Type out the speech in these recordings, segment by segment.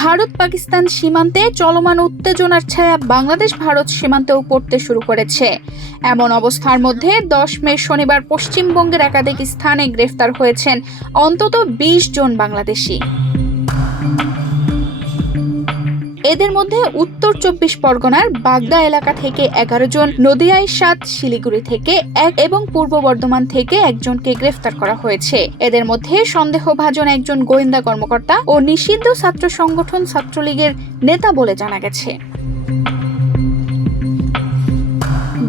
ভারত পাকিস্তান সীমান্তে চলমান উত্তেজনার ছায়া বাংলাদেশ ভারত সীমান্তেও পড়তে শুরু করেছে। এমন অবস্থার মধ্যে 10 মে শনিবার পশ্চিমবঙ্গের একাধিক স্থানে গ্রেফতার হয়েছেন অন্তত 20 জন বাংলাদেশি। এদের মধ্যে উত্তর 24 পরগনার বাগদা এলাকা থেকে 11 জন, নদিয়ায় 7, শিলিগুড়ি থেকে 1 এবং পূর্ব বর্ধমান থেকে একজনকে গ্রেফতার করা হয়েছে। এদের মধ্যে সন্দেহভাজন একজন গোয়েন্দা কর্মকর্তা ও নিষিদ্ধ ছাত্র সংগঠন ছাত্রলীগের নেতা বলে জানা গেছে।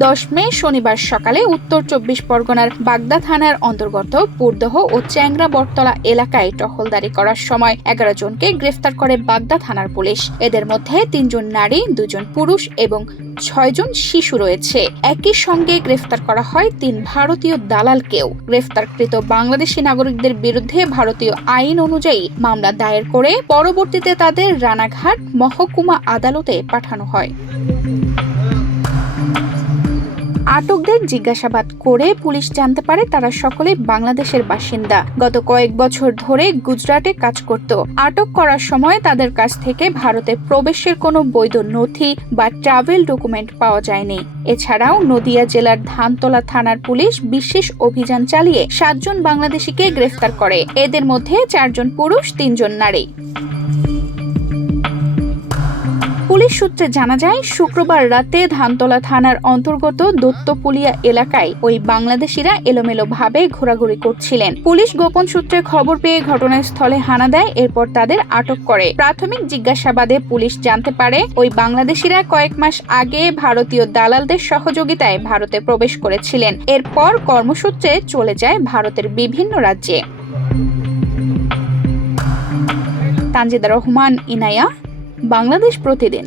10 মে শনিবার সকালে উত্তর 24 পরগনার বাগদা থানার অন্তর্গত পুরদহ ও চ্যাংরা বটতলা এলাকায় টহলদারি করার সময় 11 জনকে গ্রেফতার করে বাগদা থানার পুলিশ। এদের মধ্যে 3 জন নারী, 2 জন পুরুষ এবং 6 জন শিশু রয়েছে। একই সঙ্গে গ্রেফতার করা হয় 3 ভারতীয় দালালকেও। গ্রেফতারকৃত বাংলাদেশি নাগরিকদের বিরুদ্ধে ভারতীয় আইন অনুযায়ী মামলা দায়ের করে পরবর্তীতে তাদের রানাঘাট মহকুমা আদালতে পাঠানো হয়। আটকদের জিজ্ঞাসাবাদ করে পুলিশ জানতে পারে তারা সকলে বাংলাদেশের বাসিন্দা। গত কয়েক বছর ধরে গুজরাটে কাজ করত। আটক করার সময় তাদের কাছ থেকে ভারতে প্রবেশের কোনো বৈধ নথি বা ট্রাভেল ডকুমেন্ট পাওয়া যায়নি। এছাড়াও নদিয়া জেলার ধানতলা থানার পুলিশ বিশেষ অভিযান চালিয়ে 7 জন বাংলাদেশিকে গ্রেফতার করে। এদের মধ্যে 4 জন পুরুষ, 3 জন নারী। পুলিশ সূত্রে জানা যায়, শুক্রবার রাতে ধানতলা থানার অন্তর্গত দত্তপুলিয়া এলাকায় ওই বাংলাদেশিরা এলোমেলোভাবে ঘোরাঘুরি করছিলেন। পুলিশ গোপন সূত্রে খবর পেয়ে ঘটনাস্থলে হানা দেয়, এরপর তাদের আটক করে। প্রাথমিক জিজ্ঞাসাবাদে পুলিশ জানতে পারে ওই বাংলাদেশিরা কয়েক মাস আগে ভারতীয় দালালদের সহযোগিতায় ভারতে প্রবেশ করেছিলেন। এরপর কর্মসূত্রে চলে যায় ভারতের বিভিন্ন রাজ্যে। তানজিদা রহমান, ইনায়া, বাংলাদেশ প্রতিদিন।